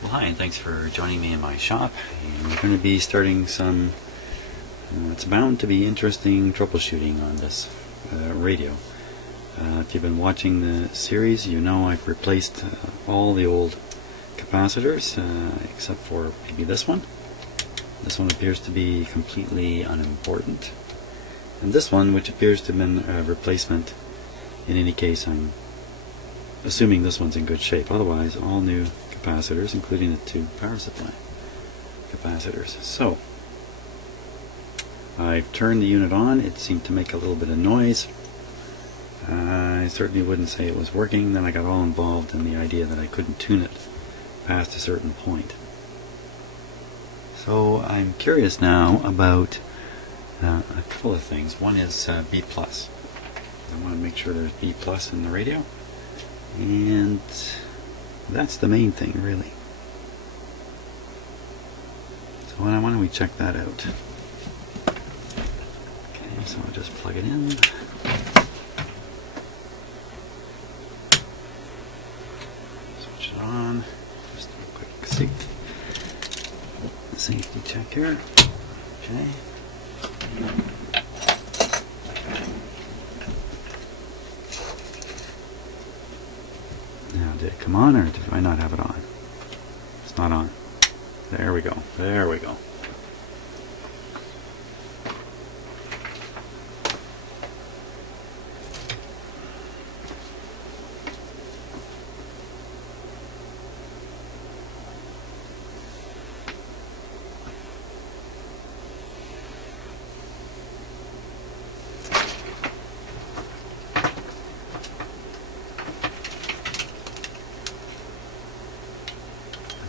Well, hi, and thanks for joining me in my shop. And we're going to be starting some, it's bound to be interesting troubleshooting on this radio. If you've been watching the series, you know I've replaced all the old capacitors except for maybe this one. This one appears to be completely unimportant. And this one, which appears to have been a replacement, in any case, I'm assuming this one's in good shape. Otherwise, all new capacitors, including the two power supply capacitors. So, I've turned the unit on. It seemed to make a little bit of noise. I certainly wouldn't say it was working. Then I got all involved in the idea that I couldn't tune it past a certain point. So I'm curious now about a couple of things. One is B+. I want to make sure there's B+ in the radio, and that's the main thing, really. So why don't we check that out? Okay, so I'll just plug it in. Switch it on. Just do a quick safety check here. Okay. Now, did it come on, or did I not have it on? It's not on. There we go. There we go.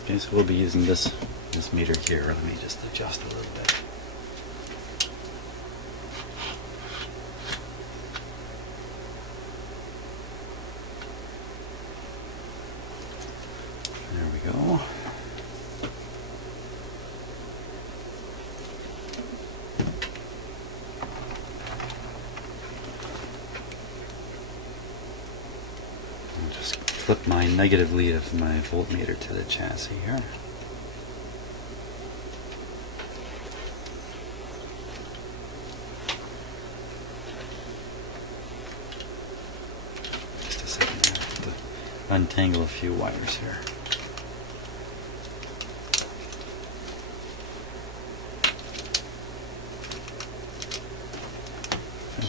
Okay, so we'll be using this meter here. Let me just adjust a little bit. There we go. I'll just clip my negative lead of my voltmeter to the chassis here. Just a second, I have to untangle a few wires here.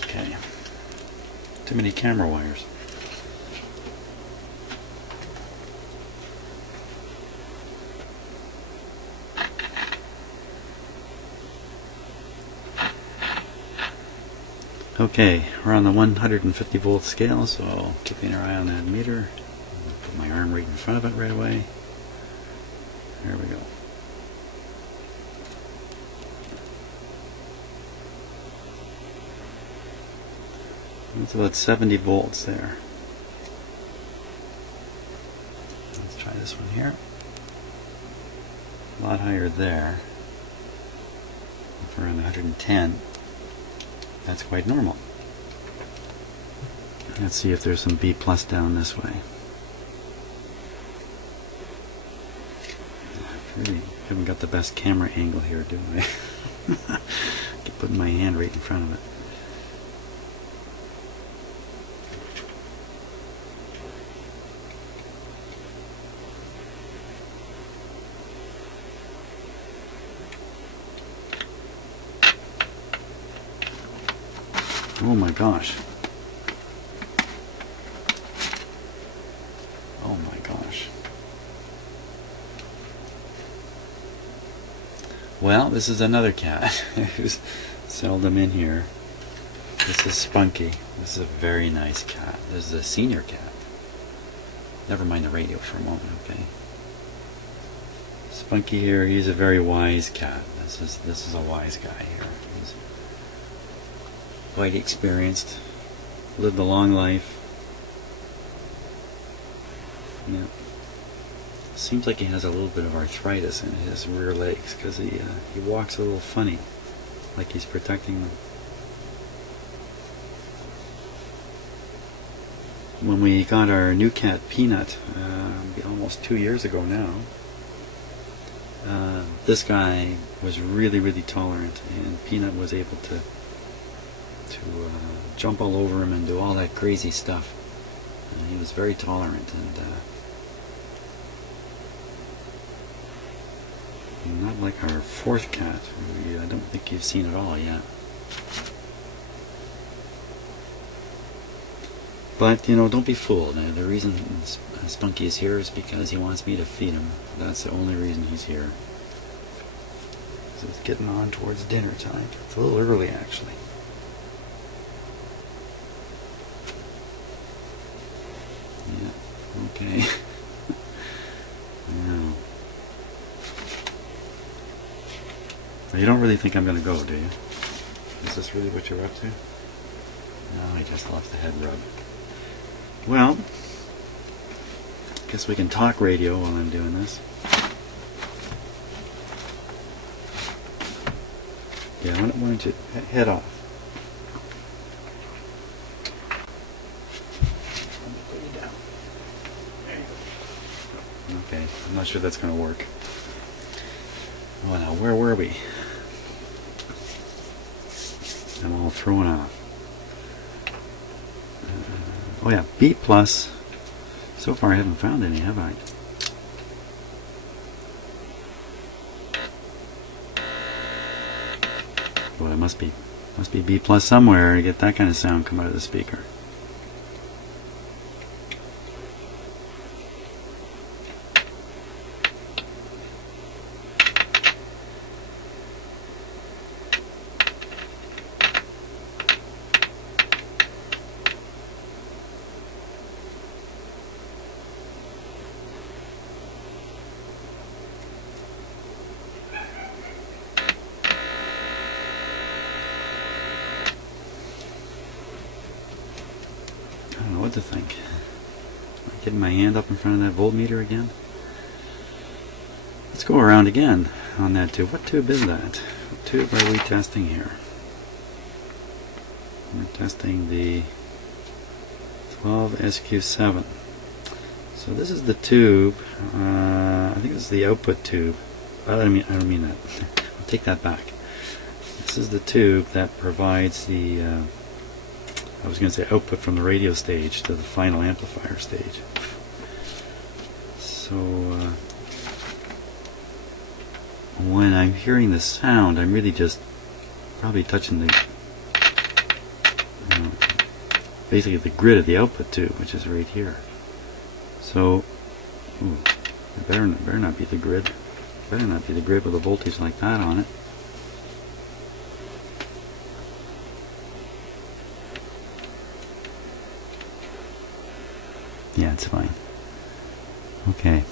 Okay. Too many camera wires. Okay, we're on the 150 volt scale, so keeping our eye on that meter. Put my arm right in front of it right away. There we go. That's about 70 volts there. Let's try this one here. A lot higher there. If we're around 110. That's quite normal. Let's see if there's some B+ down this way. Really haven't got the best camera angle here, do I? Keep putting my hand right in front of it. Oh my gosh. Oh my gosh. Well, this is another cat who's seldom in here. This is Spunky. This is a very nice cat. This is a senior cat. Never mind the radio for a moment, okay? Spunky here, he's a very wise cat. This is a wise guy here. He's quite experienced, lived a long life. Yeah. Seems like he has a little bit of arthritis in his rear legs because he walks a little funny, like he's protecting them. When we got our new cat Peanut, almost 2 years ago now, this guy was really, really tolerant, and Peanut was able to jump all over him and do all that crazy stuff. He was very tolerant, and not like our fourth cat, who I don't think you've seen at all yet. But, you know, don't be fooled. The reason Spunky is here is because he wants me to feed him. That's the only reason he's here. So it's getting on towards dinner time. It's a little early, actually. Yeah, okay. Now, you don't really think I'm going to go, do you? Is this really what you're up to? No, I just left the head rub. Well, guess we can talk radio while I'm doing this. Yeah, why don't you head off? Let me put you down. There you go. Okay, I'm not sure that's going to work. Well, now, where were we? I'm all thrown off. Oh yeah, B+. So far I haven't found any, have I? Well, it must be B+ somewhere to get that kind of sound come out of the speaker. I don't know what to think. Am I getting my hand up in front of that voltmeter again? Let's go around again on that tube. What tube is that? What tube are we testing here? We're testing the 12SQ7. So this is the tube. I think this is the output tube. I don't mean that. I'll take that back. This is the tube that provides the I was going to say output from the radio stage to the final amplifier stage. So when I'm hearing the sound, I'm really just probably touching the basically the grid of the output tube, which is right here. So it better not be the grid. Better not be the grid with a voltage like that on it. Yeah, it's fine. Okay.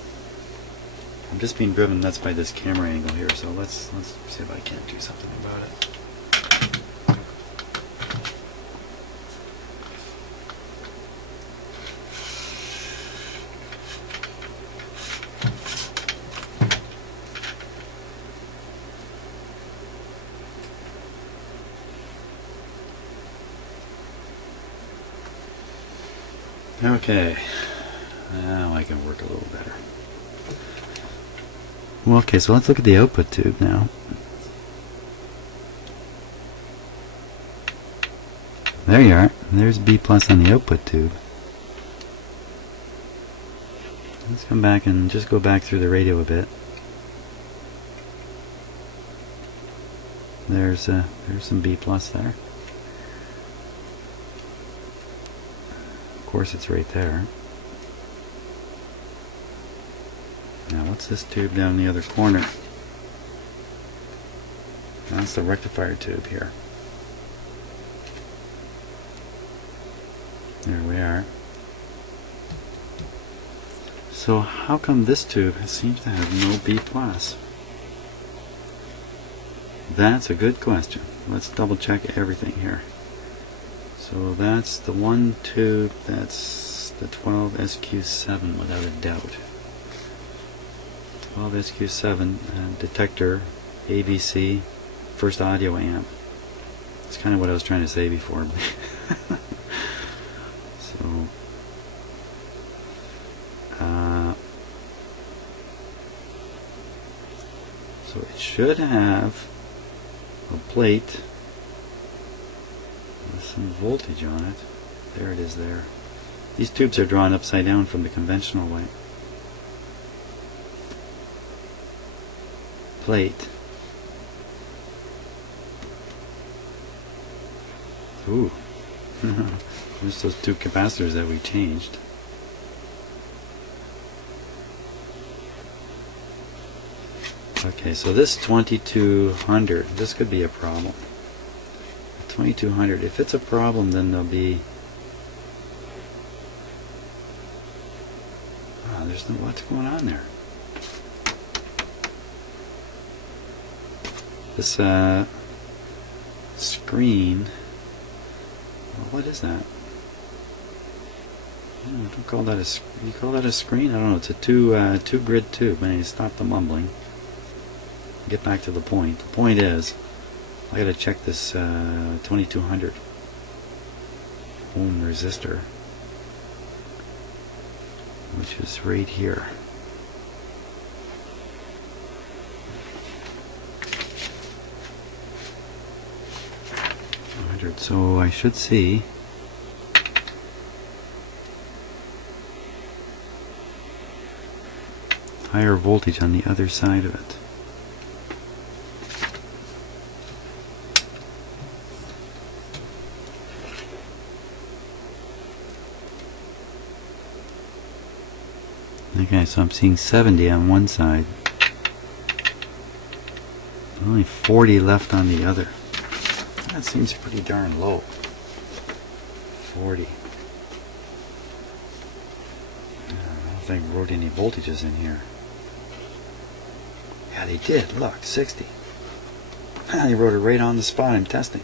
I'm just being driven nuts by this camera angle here, so let's see if I can't do something about it. Okay, now I can work a little better. Well, okay, so let's look at the output tube now. There you are. There's B+ on the output tube. Let's come back and just go back through the radio a bit. There's some B+ there. Of course, it's right there. Now, what's this tube down the other corner? That's the rectifier tube here. There we are. So how come this tube seems to have no B+? That's a good question. Let's double check everything here. So that's the one tube, that's the 12SQ7 without a doubt. 12SQ7 detector, ABC, first audio amp. That's kind of what I was trying to say before. So, So it should have a plate with some voltage on it. There it is there. These tubes are drawn upside down from the conventional way. Plate. Ooh. There's those two capacitors that we changed. Okay, so this 2200, this could be a problem. 2200, if it's a problem, then there'll be... Oh, there's no... What's going on there? This screen... Well, what is that? Don't call that a... You call that a screen? I don't know. It's a two grid tube. Anyway, stop the mumbling. Get back to the point. The point is, I gotta check this 2200 ohm resistor, which is right here. So I should see higher voltage on the other side of it. Okay, so I'm seeing 70 on one side, only 40 left on the other. That seems pretty darn low. 40. I don't think I wrote any voltages in here. Yeah, they did. Look, 60. They wrote it right on the spot I'm testing.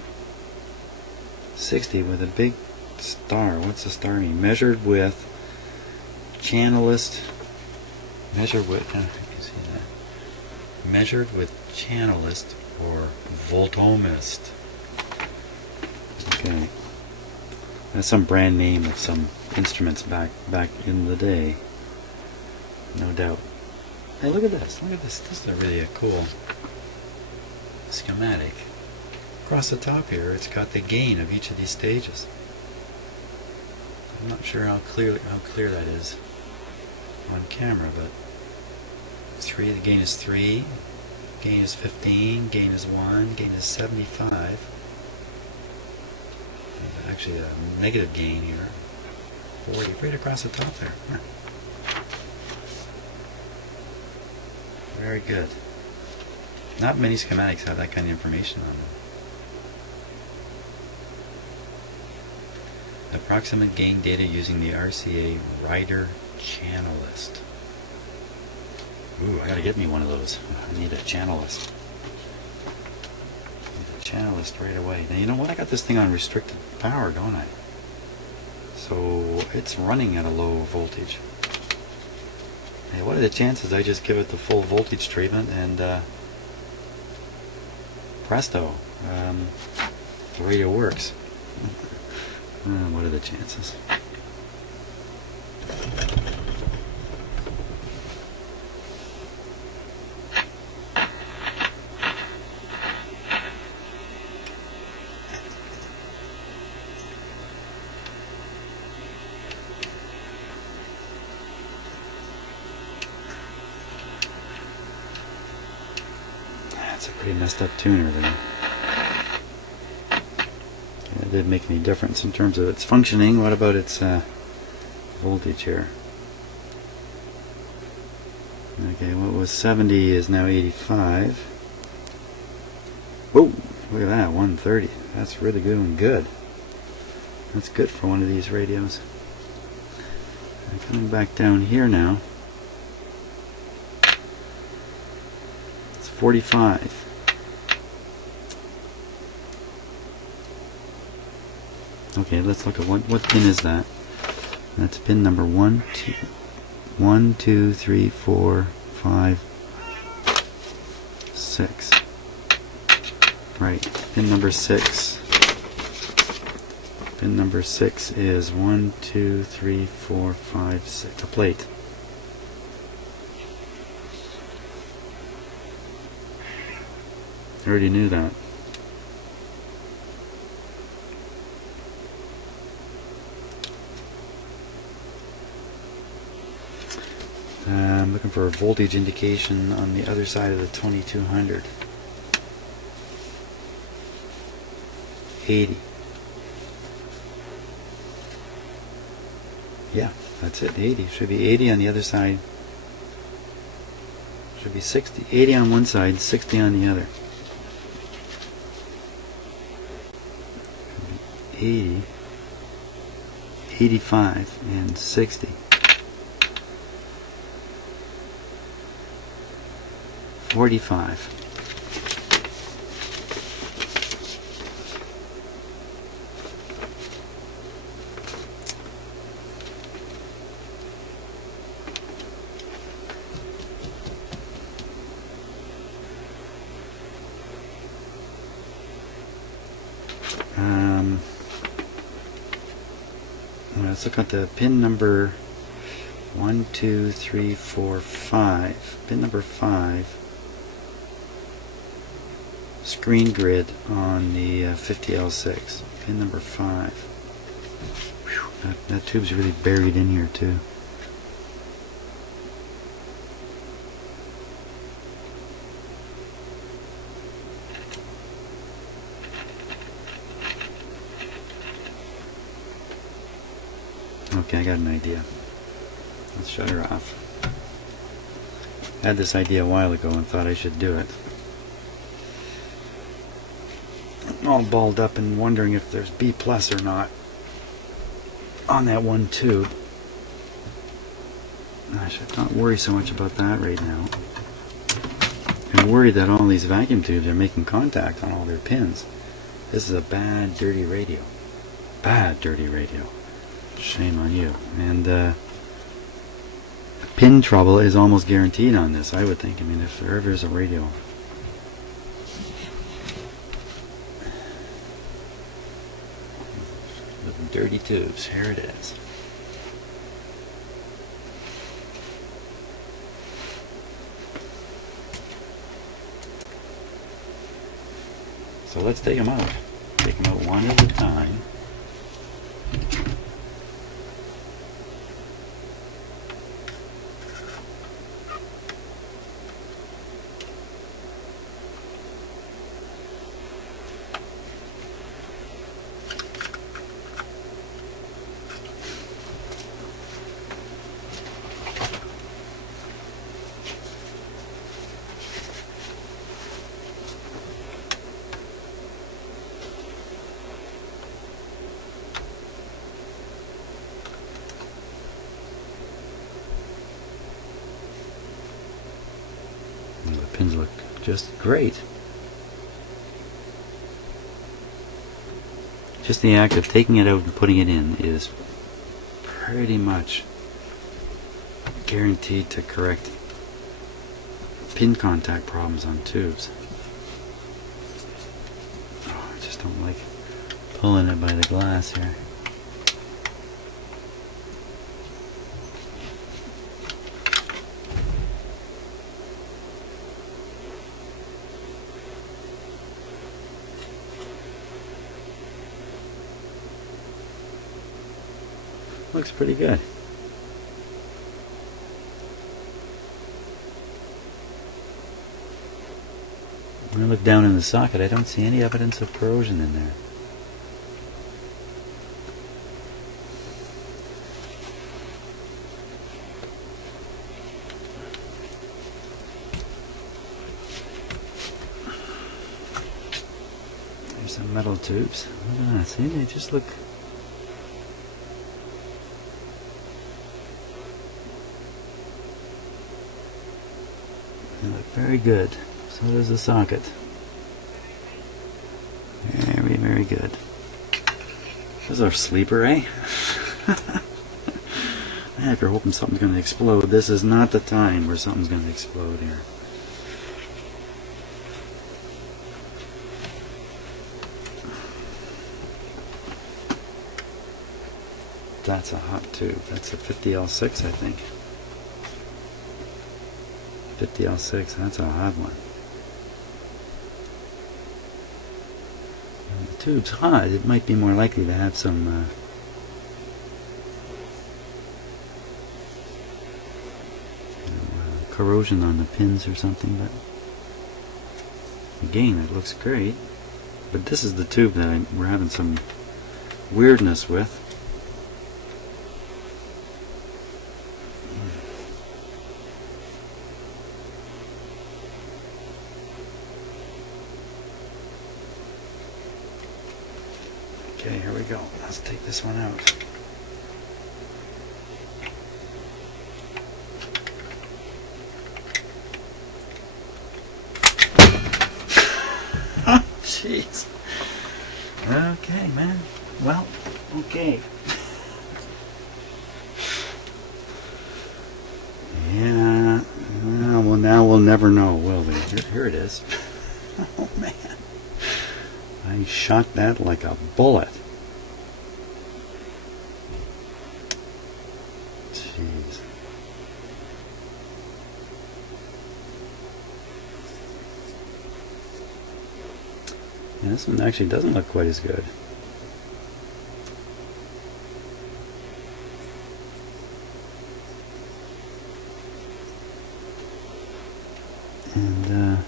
60 with a big star. What's the star mean? Measured with channelist. Measured with, you can see that. Measured with channelist or voltohmist. Okay. That's some brand name of some instruments back in the day. No doubt. Hey, look at this. Look at this. This is really a cool schematic. Across the top here, it's got the gain of each of these stages. I'm not sure how clear that is on camera, but 3, the gain is 3, gain is 15, gain is 1, gain is 75. Actually a negative gain here, 40, right across the top there. Very good. Not many schematics have that kind of information on them. Approximate gain data using the RCA rider channel list. Ooh, I gotta get me one of those. I need a channel list. Channel list right away. Now you know what? I got this thing on restricted power, don't I? So it's running at a low voltage. Hey, what are the chances I just give it the full voltage treatment and presto, the radio works. What are the chances? That's a pretty messed up tuner there. It didn't make any difference in terms of its functioning. What about its voltage here? Okay, what was 70 is now 85. Whoa, look at that, 130. That's really doing good. That's good for one of these radios. And coming back down here now. It's 45. Okay, let's look at what pin is that. That's pin number 1, 2, 3, 4, 5, 6. Right, pin number 6. Pin number 6 is 1, 2, 3, 4, 5, 6. A plate. I already knew that. I'm looking for a voltage indication on the other side of the 2200. 80. Yeah, that's it, 80. Should be 80 on the other side. Should be 60. 80 on one side, 60 on the other. 80, 85, and 60. 45. Let's look at the pin number 1, 2, 3, 4, 5. Pin number 5. Screen grid on the 50L6. Pin number 5. Whew, that tube's really buried in here too. Okay, I got an idea. Let's shut her off. I had this idea a while ago and thought I should do it. I'm all balled up and wondering if there's B plus or not on that one tube. I should not worry so much about that right now. I'm worried that all these vacuum tubes are making contact on all their pins. This is a bad, dirty radio. Bad, dirty radio. Shame on you. And pin trouble is almost guaranteed on this, I would think. I mean, if there ever is a radio. With dirty tubes, here it is. So let's take them out. Take them out one at a time. The pins look just great. Just the act of taking it out and putting it in is pretty much guaranteed to correct pin contact problems on tubes. Oh, I just don't like pulling it by the glass here. Looks pretty good. When I look down in the socket, I don't see any evidence of corrosion in there. There's some metal tubes. Look at that. See, they just look... They look very good. So does the socket. Very, very good. This is our sleeper, eh? If you're hoping something's going to explode, this is not the time where something's going to explode here. That's a hot tube. That's a 50L6, I think. 50L6, that's a hot one. tube's hot, it might be more likely to have some corrosion on the pins or something, but again, it looks great. But this is the tube that we're having some weirdness with. Okay, here we go. Let's take this one out. Jeez. Okay, man. Well, okay. Yeah. Well, now we'll never know, will we? Here it is. Oh, man. I shot that like a bullet. Jeez. Yeah, this one actually doesn't look quite as good. And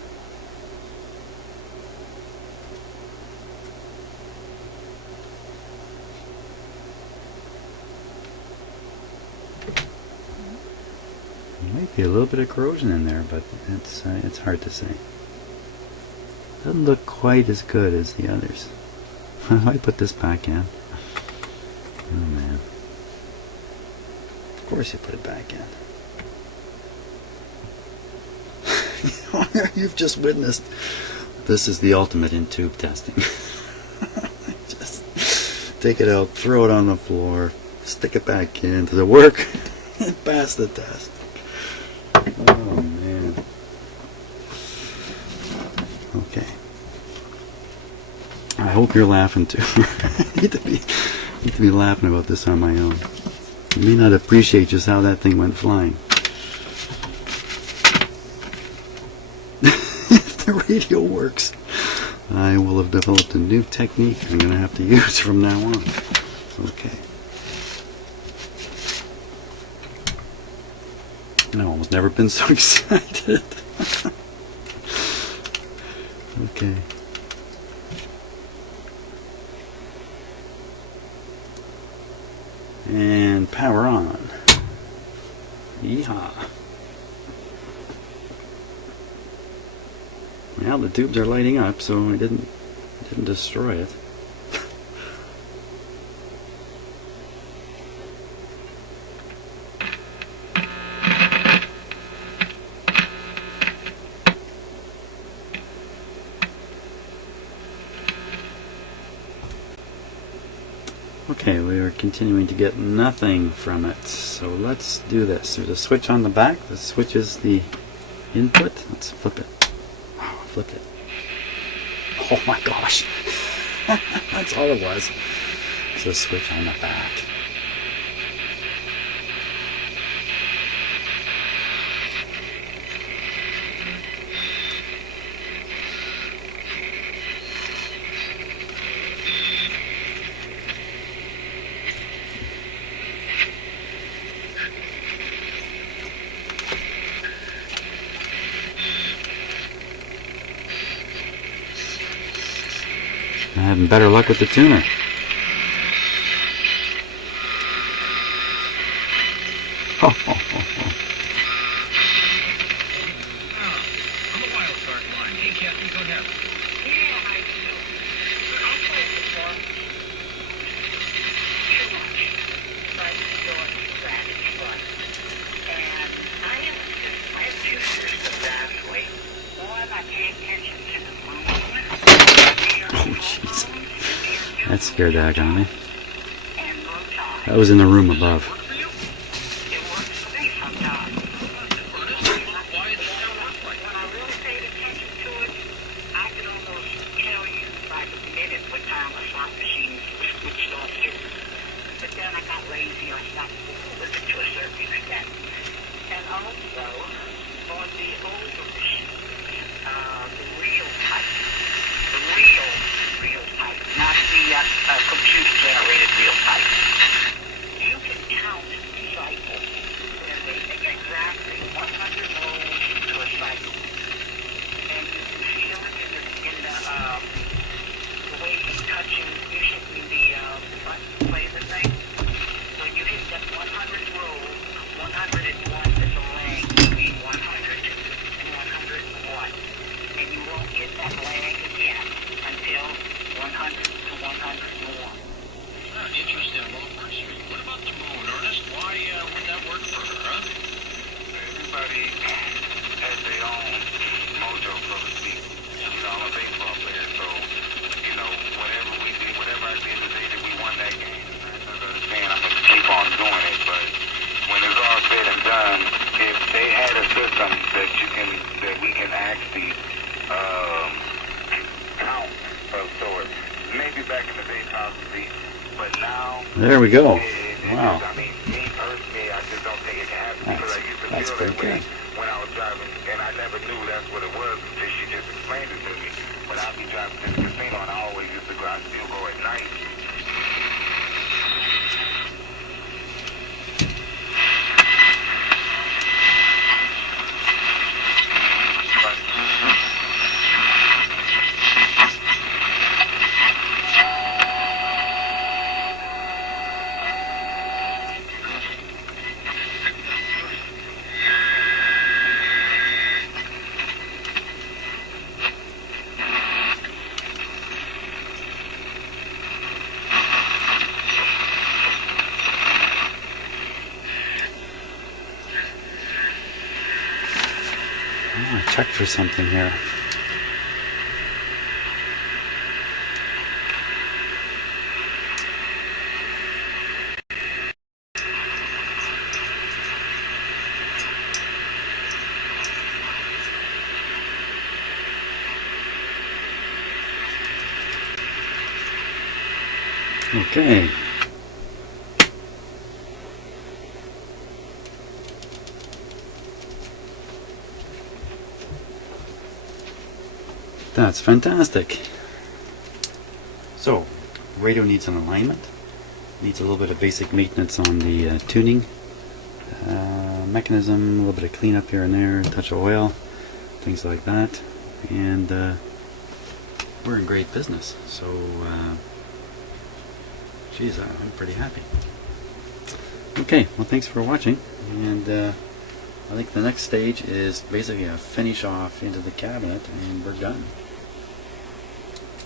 might be a little bit of corrosion in there, but it's hard to say. Doesn't look quite as good as the others. How do I put this back in? Oh man. Of course you put it back in. You've just witnessed. This is the ultimate in tube testing. Just take it out, throw it on the floor, stick it back in. Does it work? Pass the test. Oh man. Okay. I hope you're laughing too. I need to be laughing about this on my own. You may not appreciate just how that thing went flying. If the radio works, I will have developed a new technique I'm going to have to use from now on. Okay. I've almost never been so excited. Okay. And power on. Yeehaw. Well, the tubes are lighting up, so I didn't destroy it. Okay, we are continuing to get nothing from it, so let's do this. There's a switch on the back that switches the input. Let's flip it. Oh, flip it. Oh my gosh. That's all it was. It's a switch on the back. I'm having better luck with the tuner. Oh, oh, oh, oh. I'm a wild card line. Hey, Captain, go ahead. Yeah, I do. I'll play it before. Too much. Trying to go on the strategy one. And I have two systems, actually. One, I pay attention to the movement. Oh, jeez. That scared the heck out of me. That was in the room above. Real type, not computer generated real type. You can count cycles. There's exactly 100 rolls to a cycle. And you can feel it in the way it's touching, you hitting the button plays the thing. So you hit that 100 rolls, 101 is a lag between 100 and 101. And you won't get that lag again until 100 to 101. Interesting. Well, what about the moon, Ernest? Why would that work for her, huh? Everybody has their own mojo, so to speak. You know, I'm a baseball player, so, you know, whatever I did the day that we won that game, I'm not understand I'm going to keep on doing it, but when it's all said and done, if they had a system that we can actually count of sorts, maybe back in the day possibly, but now... There we go. Wow. I mean, me personally, I just don't think it can happen because I used to That's feel pretty that way good. when I was driving, and I never knew that's what it was until she just explained it to me. When I'd be driving to the casino, and I always used to go, I still go at night. I'm going to check for something here. Okay. That's fantastic. So, radio needs an alignment, needs a little bit of basic maintenance on the tuning mechanism, a little bit of cleanup here and there, a touch of oil, things like that, and we're in great business. So, geez, I'm pretty happy. Okay, well, thanks for watching, and I think the next stage is basically a finish off into the cabinet, and we're done.